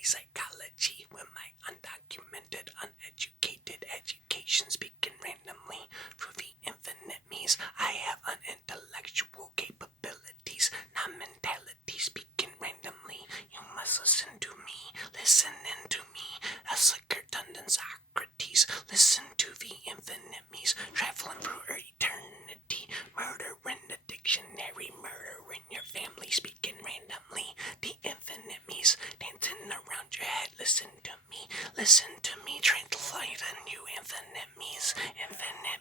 randomly psychology with my undocumented, uneducated education. Speaking randomly through the infinite means, I have unintellectual capabilities, not mentality. Speaking randomly, you must listen to me, listening to me, a slicker tongue than Socrates. Listen to the infinite means, traveling through eternity, murder in the dictionary, murder in your family. Speaking randomly, the infinite means, dancing around your head. Listen to me, translating you. Infinite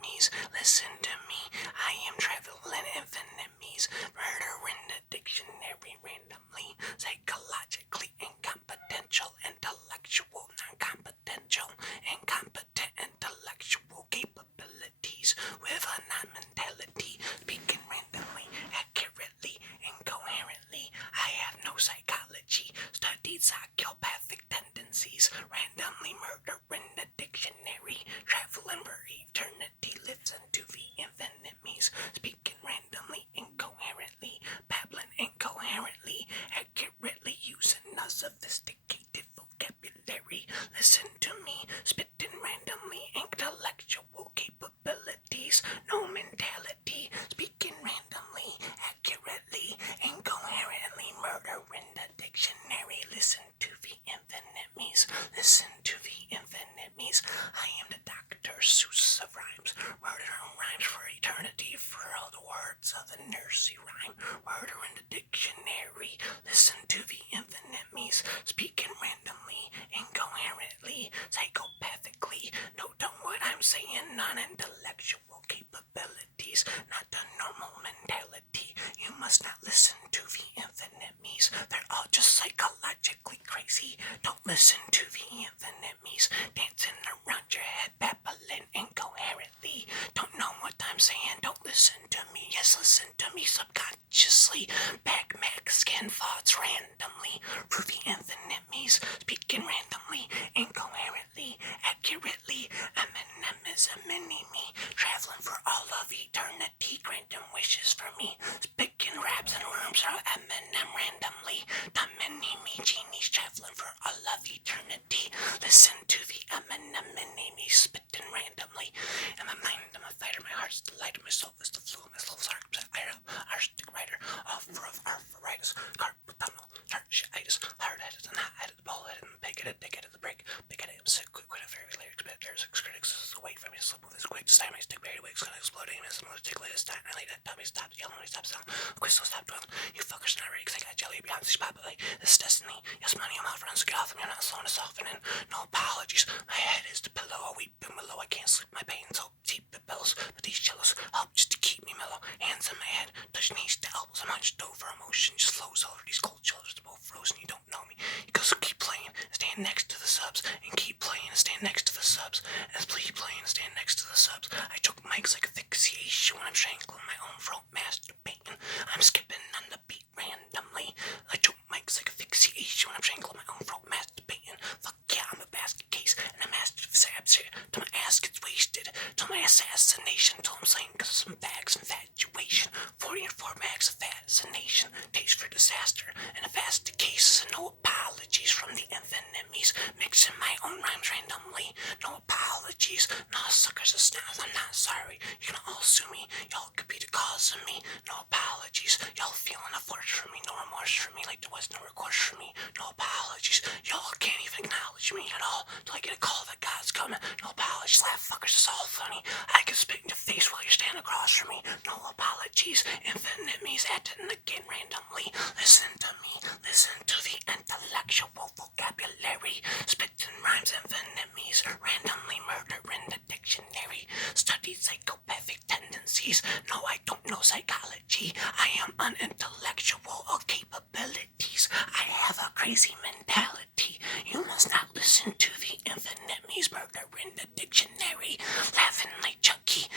means, listen to me. I am traveling infinite means, murder in the dictionary, randomly, psychologically incompetential, intellectual, non-competential, incompetent, intellectual capabilities with a non-mentality, speaking randomly, accurately, incoherently. I have no psychology, studied psychopathic tendencies, randomly murder in the dictionary, traveling for eternity, listen to the infinite means, speaking randomly, incoherently, babbling incoherently, accurately, using a sophisticated vocabulary. Listen to me, spitting randomly, intellectual capabilities, no mentality, speaking randomly, accurately, incoherently, murder in the dictionary. Listen to the infinite means, listen to the infinite means. I am the Dr. Seuss of rhymes, murder rhymes for eternity, for all the words of the nursery rhyme, murder in the dictionary. Listen to the infinite means, speaking randomly, incoherently, psychopathically. Note on what I'm saying, non-intellectual capabilities, not the normal mentality. You must not listen to the infinite means. They're all just psychologically crazy. Don't listen to the infinite means, dancing around your head, babbling incoherently. Don't know what I'm saying, don't listen to me. Yes, listen to me subconsciously. Back Mexican thoughts randomly through the infinite means, speaking randomly, incoherently, accurately. Eminem is a mini-me, traveling for all of eternity, granting wishes for me. Speaking raps and rooms from Eminem randomly. The mini-me genies traveling for all of eternity. Listen to the Eminem mini-me, spitting randomly. In my mind, I'm a fighter, my heart's the light, my soul is the flow, my soul's typewriter, offer of arthritis, carpal tunnel, tarsitis, hard-headed and hot-headed, bald-headed and pig-headed, dick-headed, the break, big-headed, I'm sick, quick, a very lyrics, but there's critics, this is a wait for me to slip with this quick, this time I stick buried away, it's gonna explode, aim is similar, take latest time, I lay that tummy, stop yelling, when he stops selling, crystal stop dwelling, you fuckers not ready, 'cause I got jelly, Beyonce's pop, like, this is destiny, yes, money, I'm out for runs, get off, and you're not slowing us off, and then, no apologies, my head is the pillow, I weep and below, I can't sleep, my pain's so deep, the pillows, but these cellos help just to keep me mellow, hands in my head, touch knees to elbows, I'm hunched over, emotion just flows over these cold shoulders, they're both frozen, you don't know me, you go so keep playing, stand next to the subs, and keep playing, and stand next to the subs, and please play and stand next to the subs, I choke mics like asphyxiation when I'm strangling my own throat, masturbating, I'm skipping on the beat randomly, I choke mics like asphyxiation when I'm strangling my own throat, masturbating, fuck yeah, I'm a basket case, and a master of sabs here, till my ass gets wasted, till my assassination, till I'm slain cause of some bags of infatuation, 44 bags of fascination, taste for disaster, and a fast case, no apologies from the infinite me's, mixing my own rhymes randomly, no apologies, no suckers of snails, I'm not sorry, you can all sue me, y'all could be the cause of me, no apologies, y'all feeling a force for me, no remorse for me, like there was no recourse for me, no apologies, y'all can't even acknowledge me at all, till I get a call that God's coming, no apologies, laugh fuckers, it's all funny, I can spit in your face while you're standing across from me, no apologies, infinite me's acting again randomly, listen to me, listen to the intellectual vocabulary, spitting rhymes, infinite me's, randomly murder in the dictionary, study psychopathic tendencies, no I don't know psychology, I am unintellectual or capabilities, I have a crazy mentality, you must not listen to the infinite me's, murder in the dictionary, laughing like Chucky,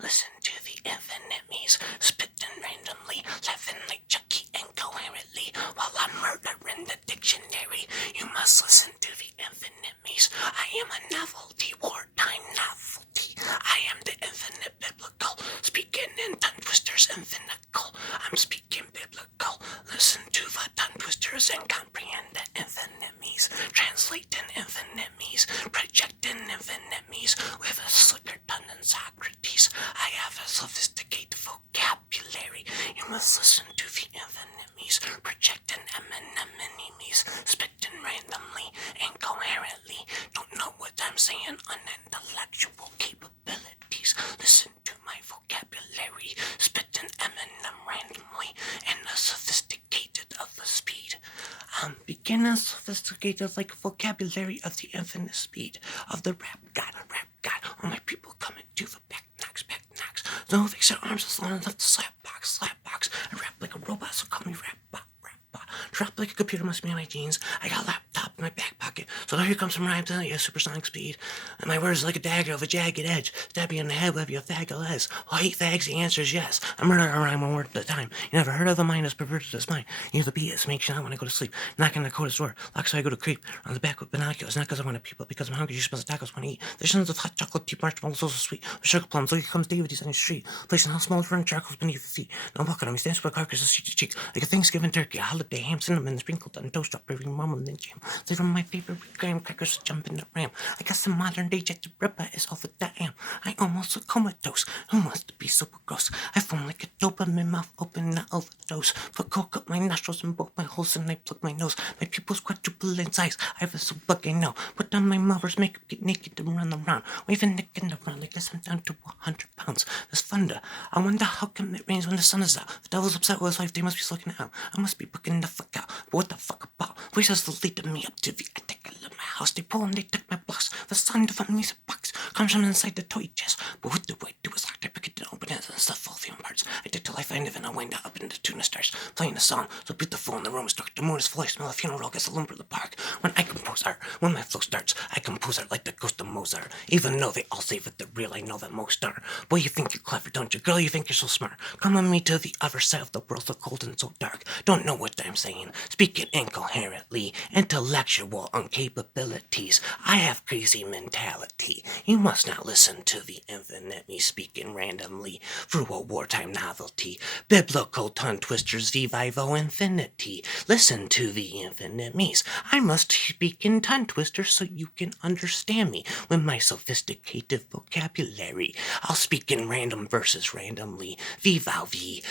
listen to the infinite me's, spitting randomly, laughing like Chucky incoherently, while I'm murdering the dictionary, you must listen to the infinite me's, I am a novelty, wartime novelty, I am the infinite biblical, speaking in tongue twisters infinical, I'm speaking biblical, listen to the tongue twister computers and comprehend the infinite me's, translating infinite me's, projecting infinite me's with a slicker tongue than Socrates. I have a sophisticated vocabulary. You must listen to the infinite me's, projecting me's, spitting randomly, incoherently. Don't know what I'm saying, unintellectual capabilities. Listen to my vocabulary, spitting randomly, and a sophisticated of a speed. Beginner sophisticated like vocabulary of the infinite speed of the rap god. All my people coming to the back knocks. Don't fix their arms as long enough to slap box. I rap like a robot, so call me rap bot. Drop like a computer must be in my jeans. I got a laptop in my back pocket, so here comes some rhymes at supersonic speed. And my words like a dagger of a jagged edge. Stab you in the head with your fag-a-les. Oh, I hate fags, the answer is yes. I'm murdering a rhyme one word at a time. You never heard of a mind as perverted as mine. You the beat is makes you not want to go to sleep. Knocking on the coldest door. Lock so I go to creep. On the back with binoculars. Not because I want to people, because I'm hungry. You smell the tacos want to eat. There's tons of hot chocolate, tea marshmallows, so sweet. With sugar plums, look, here comes David, he's on the street. Placing how small furniture charcoals beneath your feet. No walking on me, stands for a carcass of cheek to cheek. Like a Thanksgiving turkey, a holiday ham, cinnamon, sprinkled on toast, strawberry, marmalade, and jam. Flavor my favorite graham crackers, jump in the ram. I got some modern day jet ripper is all that I am. I almost look comatose. Who wants to be super gross? I foam like a dopamine mouth open, not overdose. Put coke up my nostrils and both my holes, and I plug my nose. My pupils quadruple in size. I have a so bug I know. Put on my mother's makeup, get naked and run around. Waving Nick in the round like this, I'm down to 100 pounds. There's thunder. I wonder how come it rains when the sun is out. If the devil's upset with his wife, they must be slugging it out. I must be booking the fuck out. But what the fuck about? Voices that lead me up to the attic of my house. They pull and they took my blocks. The sound of a music box comes from inside the toy chest. But what do I do? It's locked. I pick it and open it and stuff all the parts. I dig till I find it and I wind up into tuna stars. Playing a song so beautiful and the room is dark. The moon is full. I smell a funeral. Gets a lumber of the park. When I compose art, when my flow starts, I compose art like the ghost of Mozart. Even though they all say that they're real, I know that most are. Boy, you think you're clever, don't you? Girl, you think you're so smart. Come on me to the other side of the world, so cold and so dark. Don't know what I'm saying. Speaking incoherently. Intellectual incapabilities. I have crazy mentality. You must not listen to the infinite me speaking randomly through a wartime novelty. Biblical tongue twisters vivo infinity. Listen to the infinite me's. I must speak in tongue twisters so you can understand me with my sophisticated vocabulary. I'll speak in random verses randomly. Viva V.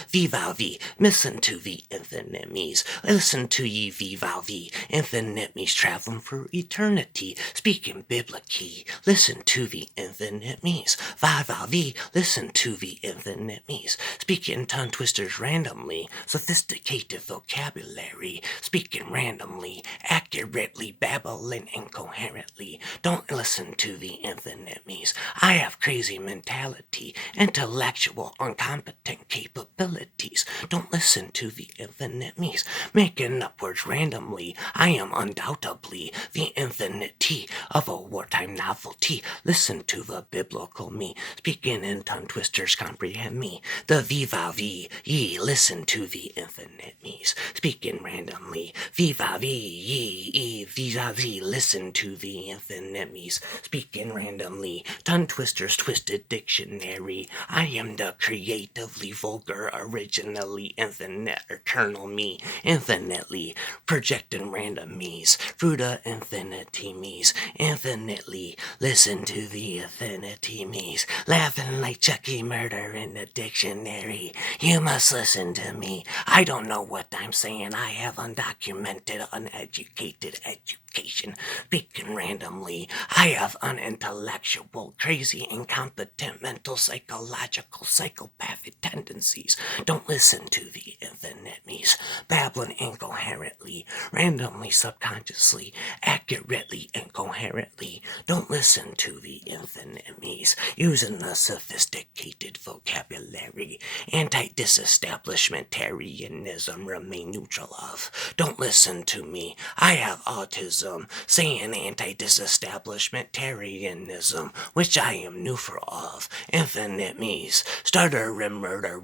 Listen to the infinite me's. Listen to ye viva V. Infinite me's traveling for eternity. Speaking biblically. Listen to the infinite me's. Viva V. Listen to the infinite me's. Speaking tongue twisters randomly. Sophisticated vocabulary. Speaking randomly. Accurately. Babbling incoherently. Don't listen to the infinite me's. I have crazy mentality. Intellectual incompetent capabilities. Don't listen to the infinite me's. Making up words randomly. I am undoubtedly the infinity of a wartime novelty. Listen to the biblical me. Speaking in tongue twisters, comprehend me. The viva V, ye, listen to the infinite me's. Speaking randomly. Viva V, ye, viva V, listen to the infinite me's. Speaking randomly. Tongue twisters, twisted dictionary. I am the creatively vulgar, originally infinite, eternal me. Infinitely projecting random me's through the infinity me's. Infinitely listen to the infinity me's. Laughing like Chucky murder in the dictionary. You must listen to me. I don't know what I'm saying. I have undocumented, uneducated education. Speaking randomly. I have unintellectual, crazy, incompetent, mental, psychological, psychopathic tendencies. Don't listen to the infinite me's. Babbling incoherently, randomly, subconsciously, accurately, incoherently. Don't listen to the infinite me's. Using a sophisticated vocabulary. Anti-disestablishmentarianism, remain neutral of. Don't listen to me. I have autism. Saying anti-disestablishmentarianism, which I am neutral of. Infinite me's. Starter and murder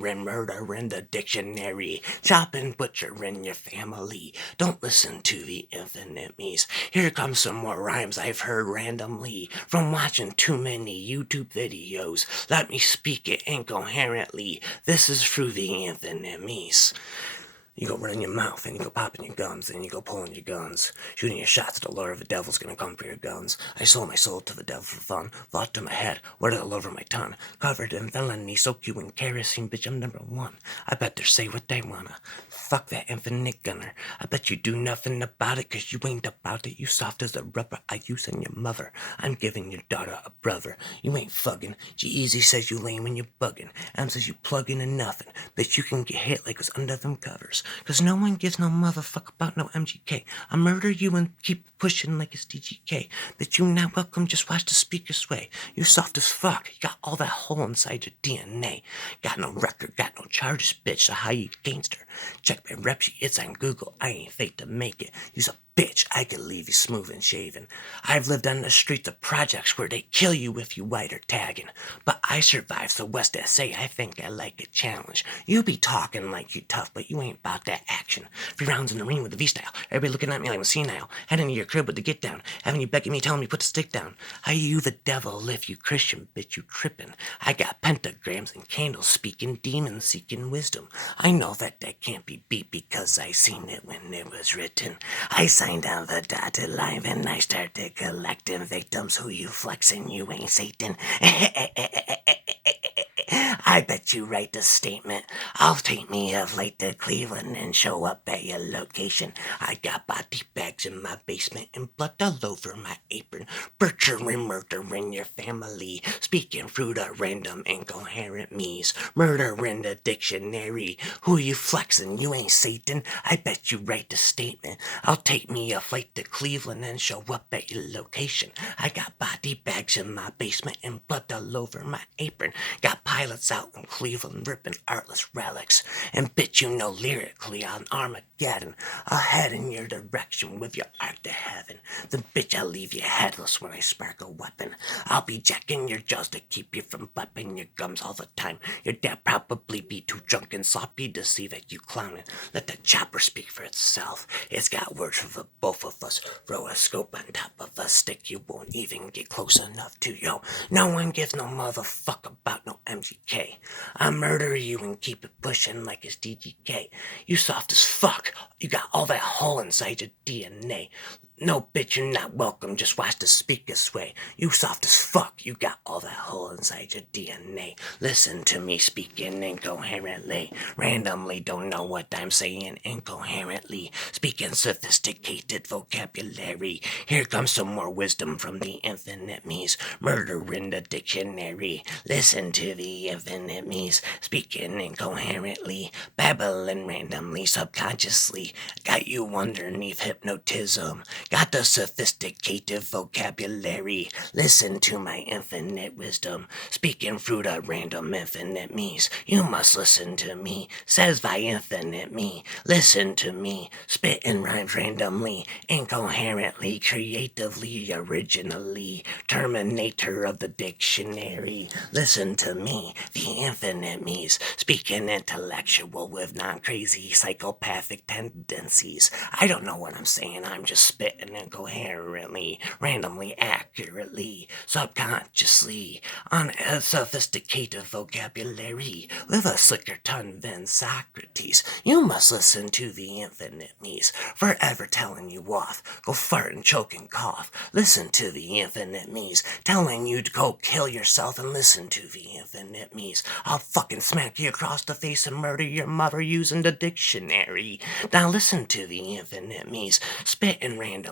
in the dictionary. Chop and butcher in your family. Don't listen to the infinite me's. Here comes some more rhymes I've heard randomly from watching too many YouTube videos. Let me speak it incoherently. This is through the infinite me's. You go running your mouth, and you go popping your gums, and you go pulling your guns, shooting your shots at the lure of the devil's gonna come for your guns. I sold my soul to the devil for fun, thought to my head, word all over my tongue, covered in felony, soak you in kerosene, bitch, I'm #1. I bet they say what they wanna. Fuck that infinite gunner. I bet you do nothing about it, 'cause you ain't about it. You soft as a rubber I use on your mother. I'm giving your daughter a brother. You ain't fugging. G-Eazy says you lame when you're bugging. M says you plugging in nothing. Bitch, you can get hit like it's under them covers. 'Cause no one gives no motherfucker about no MGK. I murder you and keep pushing like it's DGK. Bitch, you not welcome, just watch the speakers sway. You soft as fuck. You got all that hole inside your DNA. Got no record, got no charges, bitch, so how you gangster? Check my rep sheet, it's on Google. I ain't fake to make it. You's a bitch, I could leave you smooth and shaven. I've lived on the streets of projects where they kill you if you white or tagging. But I survived, so West SA, I think I like a challenge. You be talking like you tough, but you ain't about that action. 3 rounds in the ring with the V-style. Everybody looking at me like I'm senile. Heading to your crib with the get down. Having you begging me, telling me put the stick down. Are you the devil if you Christian, bitch, you trippin'? I got pentagrams and candles speaking, demons seeking wisdom. I know that can't be beat because I seen it when it was written. I signed on the dotted line and I started collecting victims. Who you flexing? You ain't Satan. I bet you write the statement. I'll take me a flight to Cleveland and show up at your location. I got body bags in my basement and blood all over my apron. Butchering, murdering your family. Speaking through the random incoherent me's. Murder in the dictionary. Who you flexing? You ain't Satan. I bet you write the statement. I'll take me a flight to Cleveland and show up at your location. I got body bags in my basement and blood all over my apron. Got pilots out in Cleveland ripping artless relics. And bitch, you know lyrically on Armageddon. I'll head in your direction with your arc to heaven. Then bitch, I'll leave you headless when I spark a weapon. I'll be jacking your jaws to keep you from bumping your gums all the time. Your dad probably be too drunk and sloppy to see that you clowning. Let the chopper speak for itself. It's got words for the both of us. Throw a scope on top of a stick, you won't even get close enough to, yo. No one gives no motherfucker about no MGK. I murder you and keep it pushing like it's DGK. You soft as fuck. You got all that hole inside your DNA. No, bitch, you're not welcome. Just watch the speakers sway. You soft as fuck. You got all that hole inside your DNA. Listen to me speaking incoherently. Randomly, don't know what I'm saying incoherently. Speaking sophisticated vocabulary. Here comes some more wisdom from the infinite me's. Murder in the dictionary. Listen to the infinite me's. Speaking incoherently. Babbling randomly, subconsciously. Got you underneath hypnotism. Got the sophisticated vocabulary. Listen to my infinite wisdom. Speaking through the random infinite me's. You must listen to me. Says by infinite me. Listen to me. Spitting rhymes randomly. Incoherently. Creatively. Originally. Terminator of the dictionary. Listen to me. The infinite me's. Speaking intellectual with non-crazy psychopathic tendencies. I don't know what I'm saying. I'm just spitting incoherently, randomly, accurately, subconsciously, on a sophisticated vocabulary, with a slicker tongue than Socrates. You must listen to the infinite me's, forever telling you off. Go fart and choke and cough. Listen to the infinite me's, telling you to go kill yourself and listen to the infinite me's. I'll fucking smack you across the face and murder your mother using the dictionary. Now listen to the infinite me's, spitting randomly,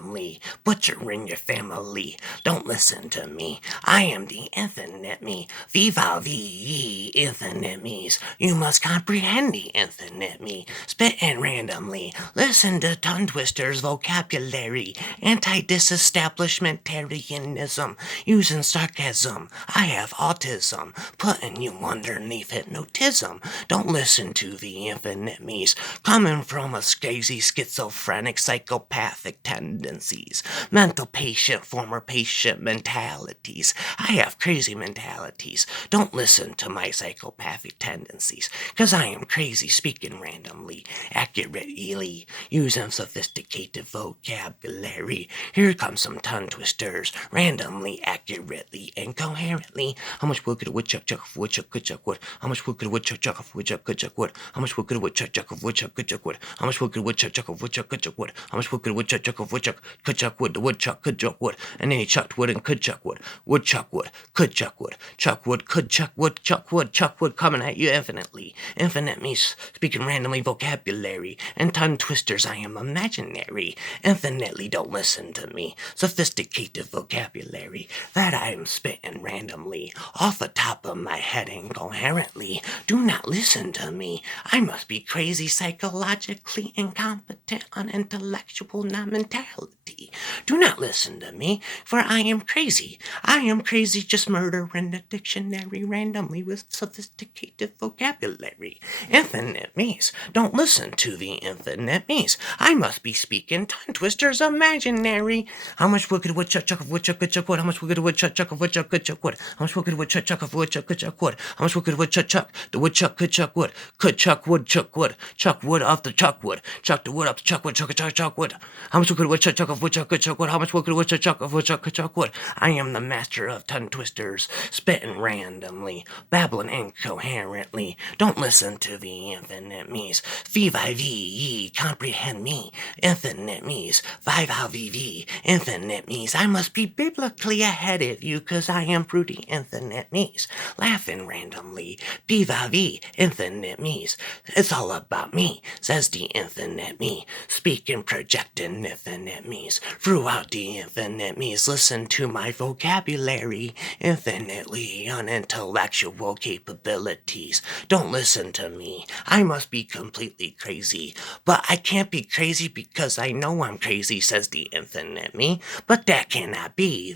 butchering your family. Don't listen to me. I am the infinite me. Viva ye infinite me's. You must comprehend the infinite me. Spitting randomly. Listen to tongue twisters vocabulary. Anti-disestablishmentarianism. Using sarcasm. I have autism. Putting you underneath hypnotism. Don't listen to the infinite me's. Coming from a crazy schizophrenic psychopathic tendency. tendencies, mental patient, former patient mentalities. I have crazy mentalities. Don't listen to my psychopathic tendencies, 'cause I am crazy speaking randomly, accurately, using sophisticated vocabulary. Here comes some tongue twisters, randomly, accurately, incoherently. How much wood could a woodchuck chuck of woodchuck could chuck wood? How much wood could a woodchuck chuck of woodchuck could chuck wood? How much wood could a woodchuck chuck of woodchuck could chuck wood? How much wood could a woodchuck chuck of woodchuck could chuck wood? How much wood could a woodchuck chuck of woodchuck could chuck wood? The woodchuck could chuck wood, and then he chucked wood and could chuck wood. Woodchuck wood, could chuck wood, chuck wood, could chuck wood, chuck wood, coming at you infinitely. Infinite means speaking randomly vocabulary, and tongue twisters I am imaginary. Infinitely don't listen to me. Sophisticated vocabulary that I am spitting randomly off the top of my head incoherently. Do not listen to me. I must be crazy, psychologically incompetent, unintellectual, non-mentality. Do not listen to me, for I am crazy. I am crazy, just murder in the dictionary randomly with sophisticated vocabulary. Infinite means don't listen to the infinite means. I must be speaking tongue twisters imaginary. How much wood could a woodchuck chuck of woodchuck could chuck wood? How much wood could a woodchuck chuck of woodchuck could chuck wood? How much wood could a woodchuck chuck of woodchuck could chuck wood? How much wood could a woodchuck chuck? The woodchuck could chuck wood. Could chuck wood, chuck wood. Chuck wood off the chuck wood. Chuck the wood up the chuck wood, chuck wood. How much wood could a woodchuck chuck of woodchuck could chuck wood? How much wood could a woodchuck chuck of woodchuck could chuck wood? I am the master of tongue twisters, spitting randomly, babbling incoherently. Don't listen to the infinite me's. Viva ye, comprehend me. Infinite me's. Viva vivi, infinite me's. I must be biblically ahead of you, 'cause I am fruity infinite me's. Laughing randomly. Viva vi, infinite me's. It's all about me, says the infinite me. Speaking, projecting infinite me's. Throughout the infinite me's, listen to my vocabulary. Infinitely unintellectual capabilities. Don't listen to me. I must be completely crazy. But I can't be crazy because I know I'm crazy, says the infinite me. But that cannot be.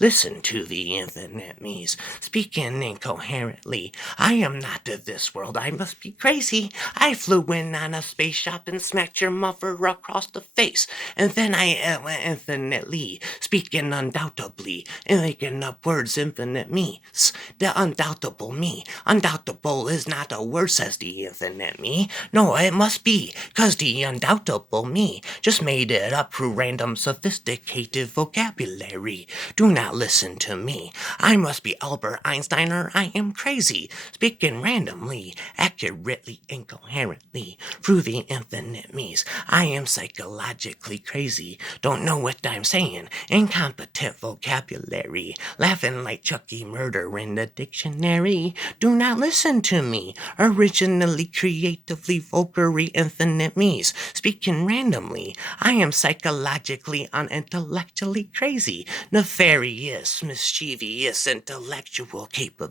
Listen to the infinite me's. Speaking incoherently. I am not of this world. I must be crazy. I flew in on a space shop and smacked your mother across the face. And then I am infinitely speaking undoubtedly and making up words infinite me's. The undoubtable me. Undoubtable is not a word, says the infinite me. No, it must be, 'cause the undoubtable me just made it up through random sophisticated vocabulary. Do not listen to me. I must be Albert Einstein or I am crazy, speaking randomly, accurately, incoherently, through the infinite me's. I am psychologically crazy, don't know what I'm saying, incompetent vocabulary, laughing like Chucky murder in the dictionary. Do not listen to me, originally, creatively, vocally, infinite me's, speaking randomly. I am psychologically, unintellectually crazy, nefarious, mischievous, intellectual capability.